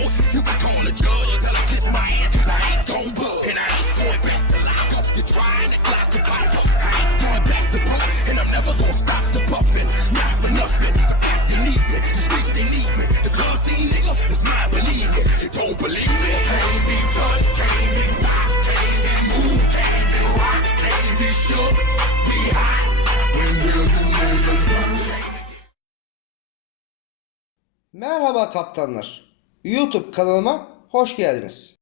court. You can call the judge and tell her kiss my ass, cause I ain't gon' budge. And I ain't going back to lock up. You're trying to clock the bottom. I ain't going back to puff, and I'm never gonna stop the puffin'. Not for nothing. The actor need me, the streets they need me. The club scene nigga, it's mine, believe me. It don't believe me. Can't be touched, can't be stopped, can't be moved, can't be rocked, can't be shook. We hot when will you niggas run? Merhaba kaptanlar. YouTube kanalıma hoş geldiniz.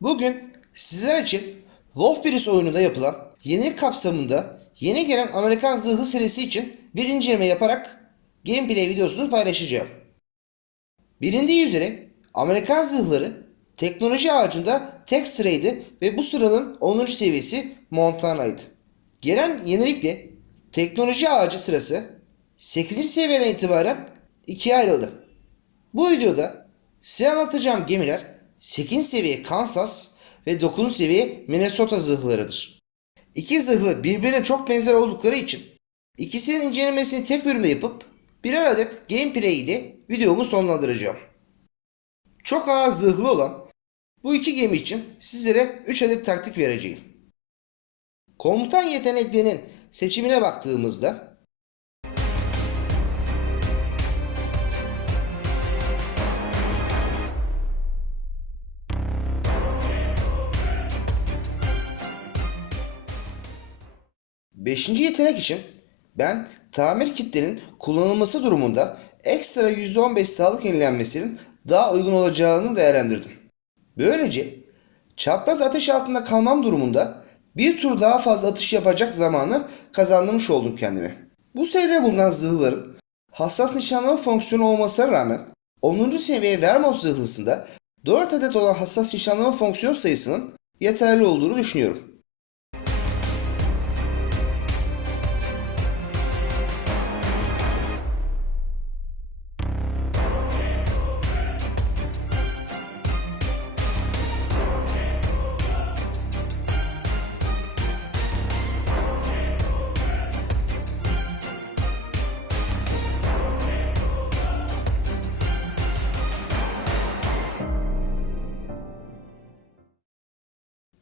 Bugün sizler için Wolf Bridge oyununda yapılan yenilik kapsamında yeni gelen Amerikan Zırhı serisi için bir inceleme yaparak gameplay videosunu paylaşacağım. Bilindiği üzere Amerikan zırhları teknoloji ağacında tek sıraydı ve bu sıranın 10. seviyesi Montana'ydı. Gelen yenilikle teknoloji ağacı sırası 8. seviyeden itibaren ikiye ayrıldı. Bu videoda size anlatacağım gemiler 8. seviye Kansas ve 9. seviye Minnesota zırhlarıdır. İki zırhlı birbirine çok benzer oldukları için ikisinin incelemesini tek bölümde yapıp birer adet gameplay ile videomu sonlandıracağım. Çok ağır zırhlı olan bu iki gemi için sizlere 3 adet taktik vereceğim. Komutan yeteneklerinin seçimine baktığımızda beşinci yetenek için ben tamir kitlerinin kullanılması durumunda ekstra %15 sağlık yenilenmesinin daha uygun olacağını değerlendirdim. Böylece çapraz ateş altında kalmam durumunda bir tur daha fazla atış yapacak zamanı kazandırmış oldum kendime. Bu seride bulunan zırhların hassas nişanlama fonksiyonu olmasına rağmen 10. seviye Vermont zırhlısında 4 adet olan hassas nişanlama fonksiyon sayısının yeterli olduğunu düşünüyorum.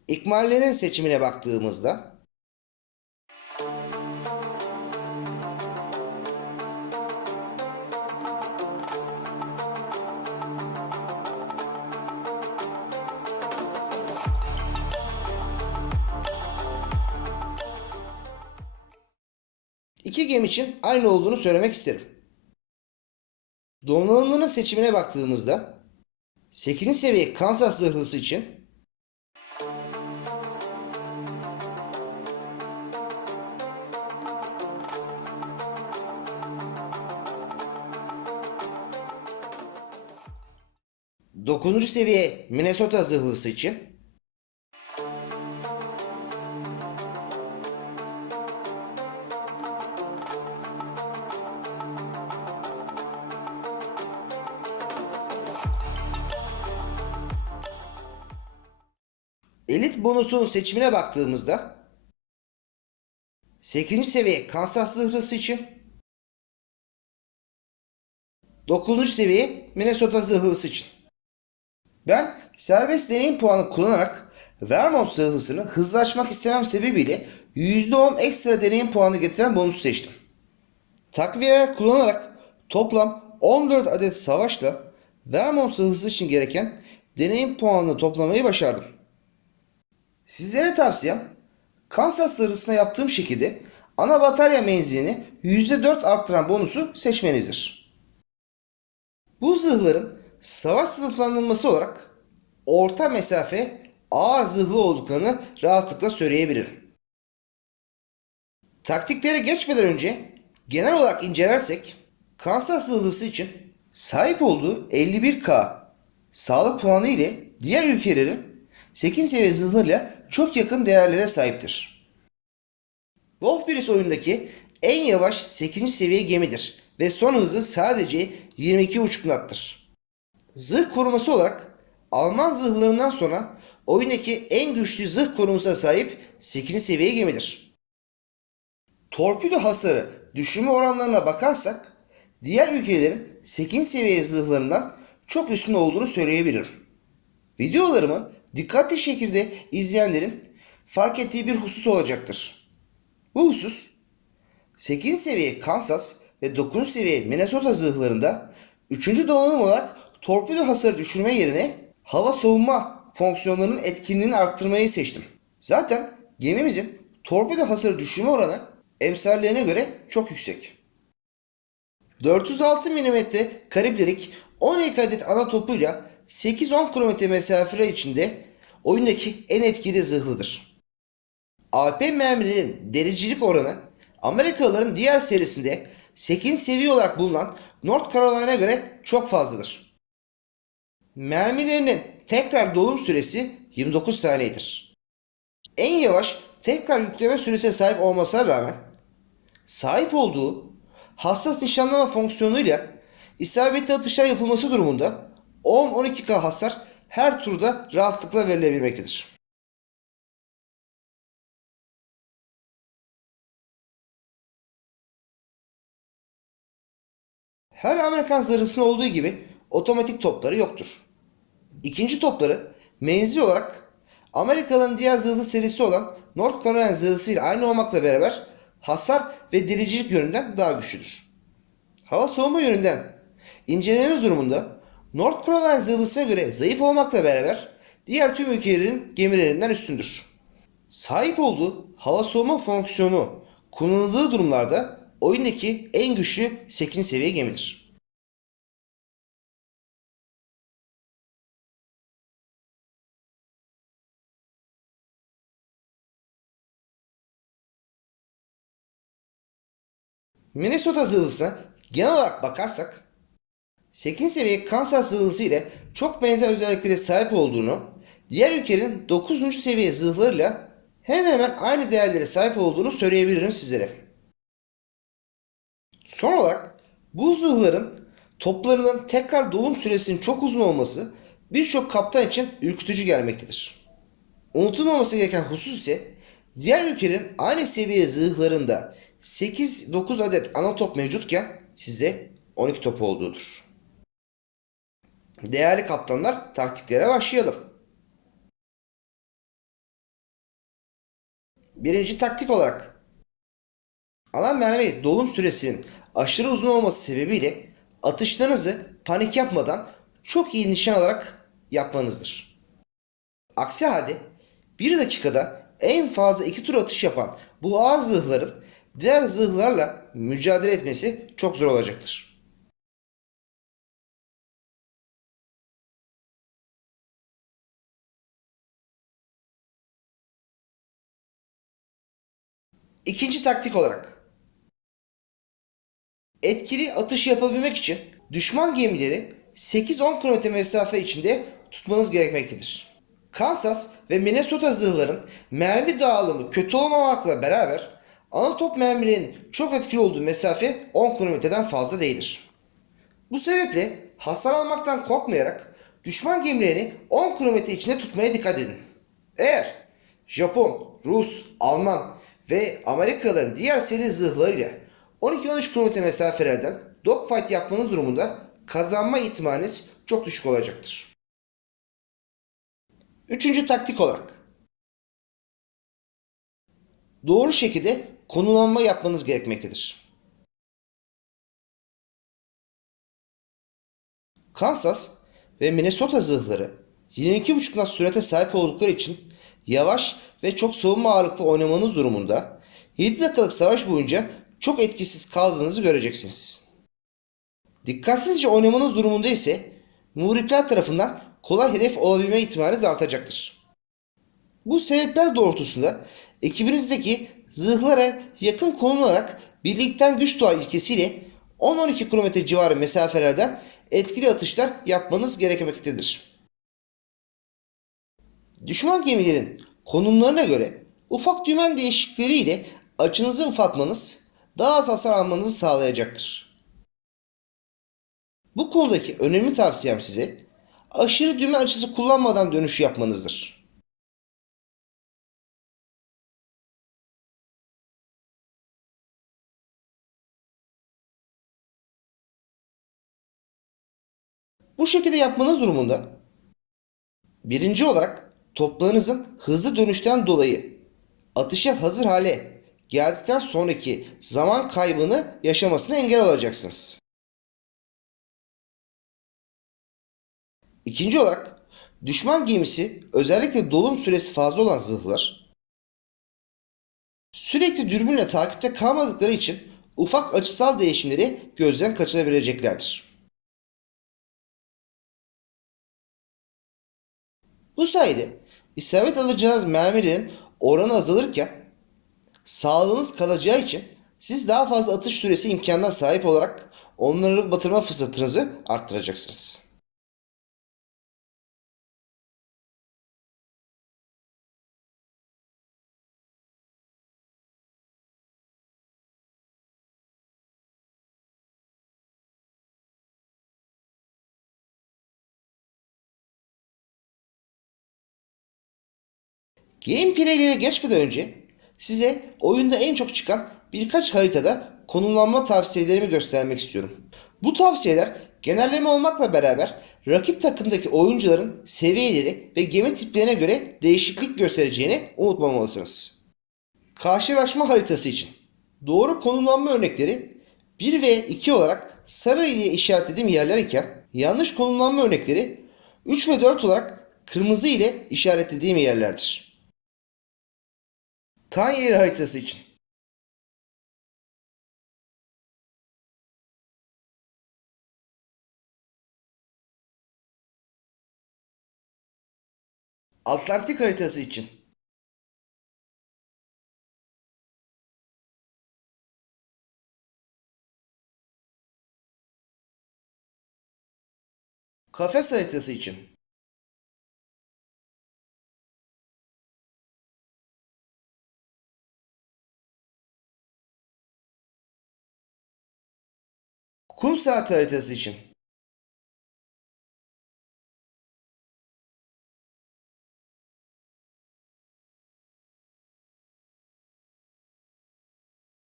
İkmallerin seçimine baktığımızda iki gemi için aynı olduğunu söylemek isterim. Donanımlının seçimine baktığımızda 8. seviye Kansas zırhlısı için dokuzuncu seviye Minnesota zırhlısı için elit bonusunun seçimine baktığımızda 8. seviye Kansas zırhlısı için 9. seviye Minnesota zırhlısı için. Ben serbest deneyim puanı kullanarak Vermont zırhlısını hızlı açmak istemem sebebiyle %10 ekstra deneyim puanı getiren bonusu seçtim. Takviyeler kullanarak toplam 14 adet savaşla Vermont zırhlısı için gereken deneyim puanını toplamayı başardım. Sizlere tavsiyem Kansas zırhlısına yaptığım şekilde ana batarya menzilini %4 arttıran bonusu seçmenizdir. Bu zırhların savaş sınıflandırılması olarak orta mesafe ağır zırhlı olduklarını rahatlıkla söyleyebilirim. Taktiklere geçmeden önce genel olarak incelersek Kansas zırhlısı için sahip olduğu 51K sağlık puanı ile diğer ülkelerin 8 seviye zırhlarıyla çok yakın değerlere sahiptir. Wolf Bridge oyundaki en yavaş 8. seviye gemidir ve son hızı sadece 22,5 knot'tır. Zırh koruması olarak Alman zırhlarından sonra oyundaki en güçlü zırh korumasına sahip 8. seviye gemidir. Torpido hasarı düşürme oranlarına bakarsak diğer ülkelerin 8 seviye zırhlarından çok üstün olduğunu söyleyebilirim. Videolarımı dikkatli şekilde izleyenlerin fark ettiği bir husus olacaktır. Bu husus 8 seviye Kansas ve 9 seviye Minnesota zırhlarında 3. donanım olarak torpido hasarı düşürme yerine hava savunma fonksiyonlarının etkinliğini arttırmayı seçtim. Zaten gemimizin torpido hasarı düşürme oranı emsallerine göre çok yüksek. 406 mm kalibrelik 12 adet ana topuyla 8-10 km mesafeler içinde oyundaki en etkili zırhlıdır. AP mermilerin dericilik oranı Amerikalıların diğer serisinde 8 seviye olarak bulunan North Carolina'ya göre çok fazladır. Mermilerinin tekrar dolum süresi 29 saniyedir. En yavaş tekrar yükleme süresine sahip olmasına rağmen sahip olduğu hassas nişanlama fonksiyonuyla isabetli atışlar yapılması durumunda 10-12K hasar her turda rahatlıkla verilebilmektedir. Her Amerikan zırhlısının olduğu gibi otomatik topları yoktur. İkinci topları menzil olarak Amerikalıların diğer zırhlı serisi olan North Carolina zırhlısı ile aynı olmakla beraber hasar ve delicilik yönünden daha güçlüdür. Hava savunma yönünden incelememiz durumunda North Carolina zırhlısına göre zayıf olmakla beraber diğer tüm ülkelerin gemilerinden üstündür. Sahip olduğu hava savunma fonksiyonu kullanıldığı durumlarda oyundaki en güçlü 8. seviye gemidir. Minnesota zırhlısına genel olarak bakarsak 8 seviye Kansas zırhlısı ile çok benzer özelliklere sahip olduğunu, diğer ülkelerin 9. seviye zırhlarıyla hemen hemen aynı değerlere sahip olduğunu söyleyebilirim sizlere. Son olarak bu zırhların toplarının tekrar dolum süresinin çok uzun olması birçok kaptan için ürkütücü gelmektedir. Unutulmaması gereken husus ise diğer ülkelerin aynı seviye zırhlarında 8-9 adet ana top mevcutken sizde 12 top olduğudur. Değerli kaptanlar, taktiklere başlayalım. Birinci taktik olarak alan mermi dolum süresinin aşırı uzun olması sebebiyle atışlarınızı panik yapmadan çok iyi nişan alarak yapmanızdır. Aksi halde 1 dakikada en fazla 2 tur atış yapan bu ağır zırhların diğer zırhlarla mücadele etmesi çok zor olacaktır. İkinci taktik olarak etkili atış yapabilmek için düşman gemileri 8-10 km mesafe içinde tutmanız gerekmektedir. Kansas ve Minnesota zırhların mermi dağılımı kötü olmamakla beraber ana top mermilerinin çok etkili olduğu mesafe 10 kilometreden fazla değildir. Bu sebeple hasar almaktan korkmayarak düşman gemilerini 10 kilometre içinde tutmaya dikkat edin. Eğer Japon, Rus, Alman ve Amerikalıların diğer seri zırhlarıyla 12-13 kilometre mesafelerden dogfight yapmanız durumunda kazanma ihtimaliniz çok düşük olacaktır. Üçüncü taktik olarak doğru şekilde konumlanma yapmanız gerekmektedir. Kansas ve Minnesota zırhları 22,5 knot sürate sahip oldukları için yavaş ve çok savunma ağırlıklı oynamanız durumunda 7 dakikalık savaş boyunca çok etkisiz kaldığınızı göreceksiniz. Dikkatsizce oynamanız durumunda ise muhripler tarafından kolay hedef olabilme ihtimaliniz artacaktır. Bu sebepler doğrultusunda ekibinizdeki zırhlara yakın konularak birlikten güç doğar ilkesiyle 10-12 km civarı mesafelerden etkili atışlar yapmanız gerekmektedir. Düşman gemilerin konumlarına göre ufak dümen değişiklikleriyle açınızı ufaltmanız daha az hasar almanızı sağlayacaktır. Bu konudaki önemli tavsiyem size aşırı dümen açısı kullanmadan dönüş yapmanızdır. Bu şekilde yapmanız durumunda birinci olarak toplarınızın hızlı dönüşten dolayı atışa hazır hale geldikten sonraki zaman kaybını yaşamasına engel olacaksınız. İkinci olarak düşman gemisi özellikle dolum süresi fazla olan zırhlar sürekli dürbünle takipte kalmadıkları için ufak açısal değişimleri gözden kaçırabileceklerdir. Bu sayede isabet alacağınız mermilerin oranı azalırken sağlığınız kalacağı için siz daha fazla atış süresi imkanına sahip olarak onları batırma fırsatınızı arttıracaksınız. Gameplay'lere geçmeden önce size oyunda en çok çıkan birkaç haritada konumlanma tavsiyelerimi göstermek istiyorum. Bu tavsiyeler genelleme olmakla beraber rakip takımdaki oyuncuların seviyeleri ve gemi tiplerine göre değişiklik göstereceğini unutmamalısınız. Karşılaşma haritası için doğru konumlanma örnekleri 1 ve 2 olarak sarı ile işaretlediğim yerler iken yanlış konumlanma örnekleri 3 ve 4 olarak kırmızı ile işaretlediğim yerlerdir. Tan yeri haritası için Atlantik haritası için Kafes haritası için Kum saati haritası için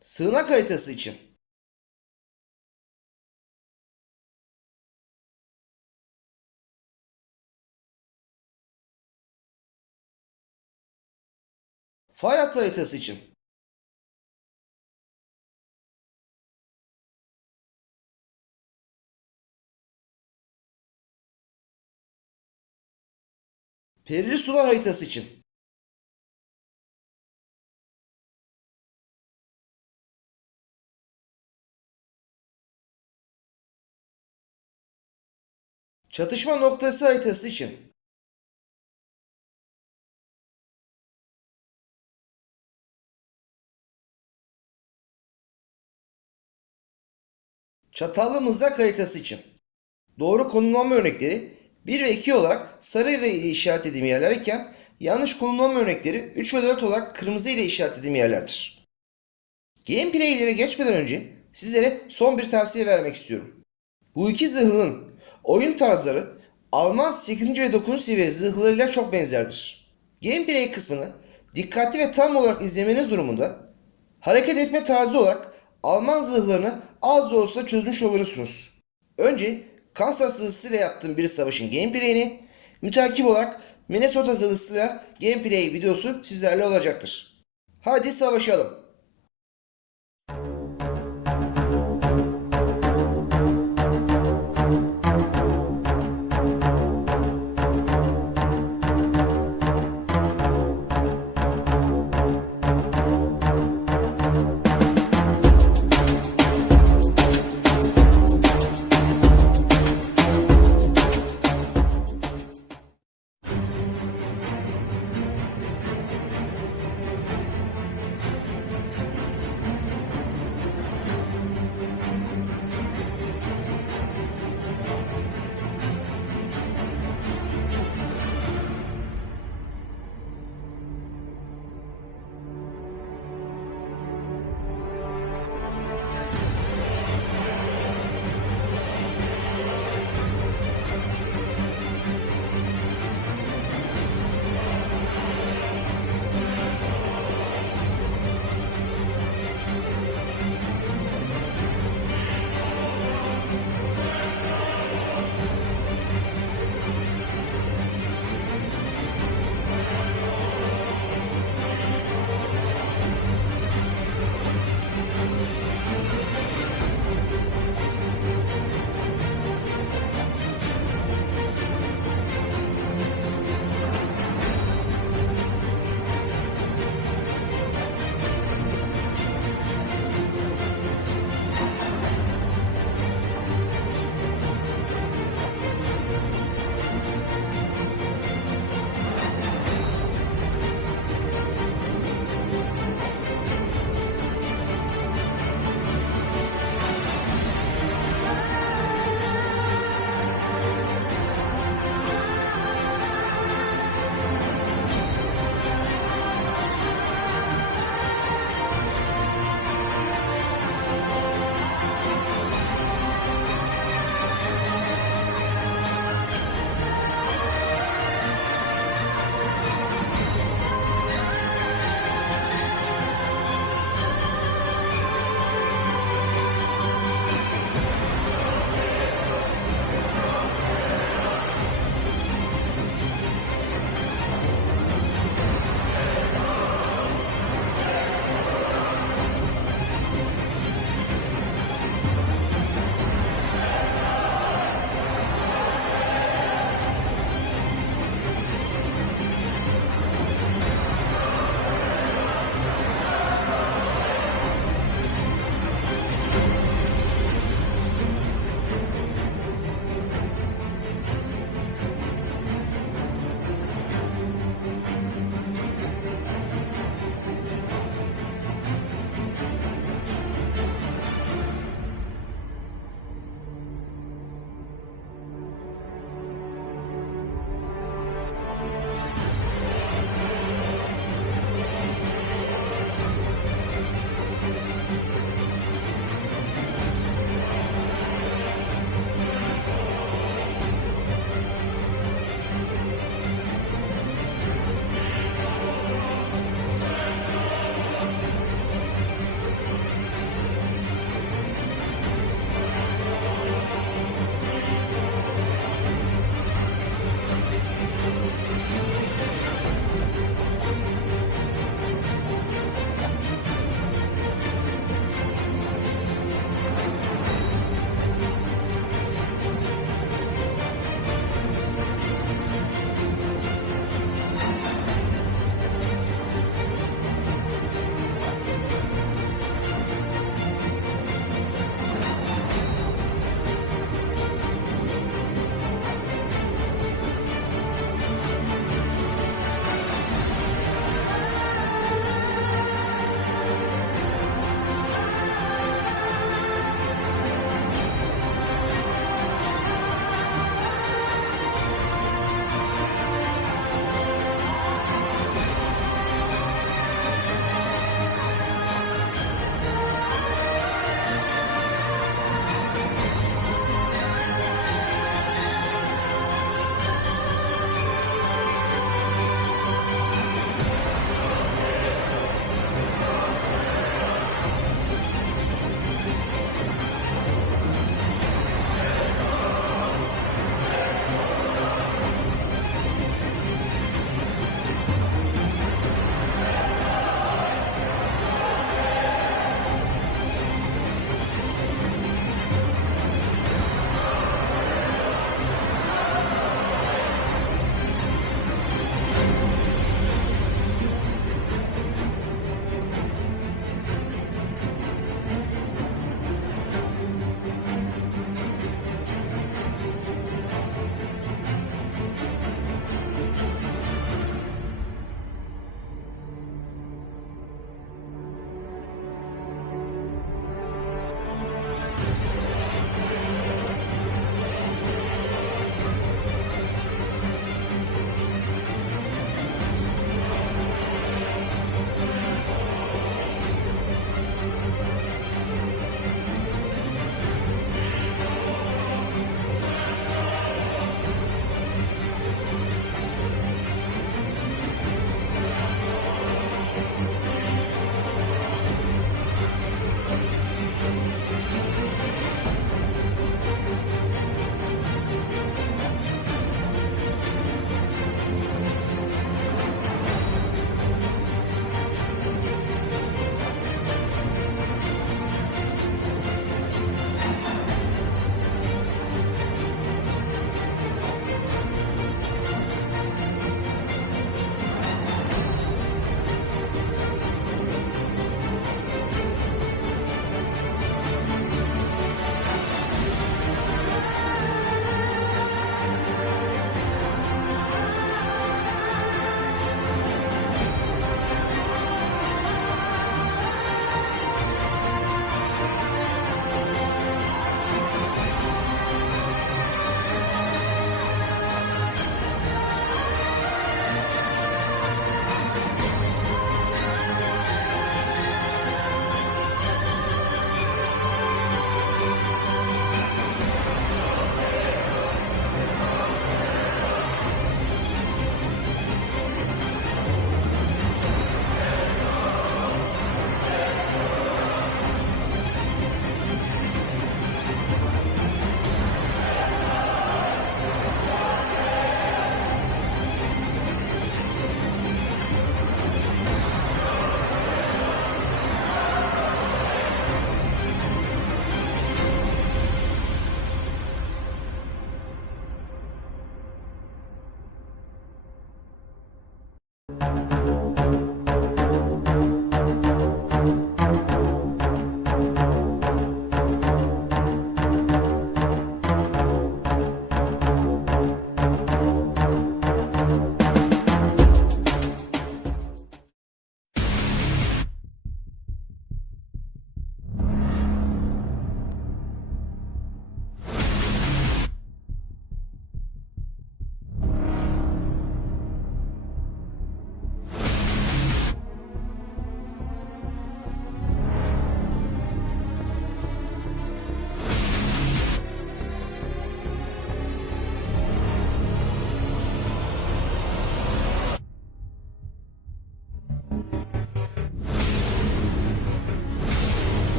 Sığınak haritası için Fay hattı haritası için Perili sular haritası için Çatışma noktası haritası için Çatallı mızrak haritası için doğru konumlanma örnekleri 1 ve 2 olarak sarı ile işaretlediğim yerler iken yanlış konumlanma örnekleri 3 ve 4 olarak kırmızı ile işaretlediğim yerlerdir. Gameplaylere geçmeden önce sizlere son bir tavsiye vermek istiyorum. Bu iki zırhın oyun tarzları Alman 8. ve 9. seviye zırhlarıyla çok benzerdir. Gameplay kısmını dikkatli ve tam olarak izlemeniz durumunda hareket etme tarzı olarak Alman zırhlarını az da olsa çözmüş olursunuz. Önce Kansas zırhlısıyla yaptığım bir savaşın gameplay'ini, mütakip olarak Minnesota zırhlısıyla gameplay videosu sizlerle olacaktır. Hadi savaşalım.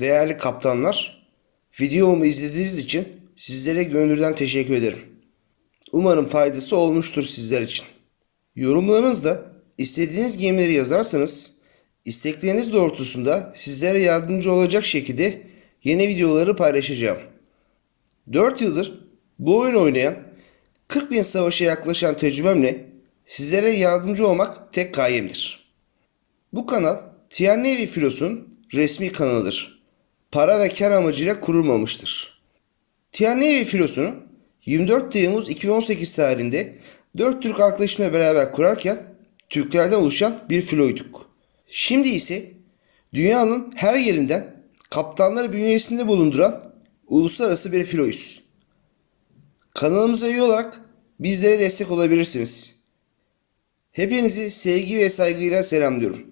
değerli kaptanlar, videomu izlediğiniz için sizlere gönülden teşekkür ederim. Umarım faydası olmuştur sizler için. Yorumlarınızda istediğiniz gemileri yazarsanız, istekleriniz doğrultusunda sizlere yardımcı olacak şekilde yeni videoları paylaşacağım. 4 yıldır bu oyunu oynayan, 40.000 savaşa yaklaşan tecrübemle sizlere yardımcı olmak tek gayemdir. Bu kanal Tiyan Navy filosunun resmi kanalıdır. Para ve kar amacıyla kurulmamıştır. Tiyan Navy filosunu 24 Temmuz 2018 tarihinde 4 Türk arkadaşımla beraber kurarken Türklerden oluşan bir filoyduk. Şimdi ise dünyanın her yerinden kaptanları bünyesinde bulunduran uluslararası bir filoyuz. Kanalımıza üye olarak bizlere destek olabilirsiniz. Hepinizi sevgi ve saygıyla selamlıyorum.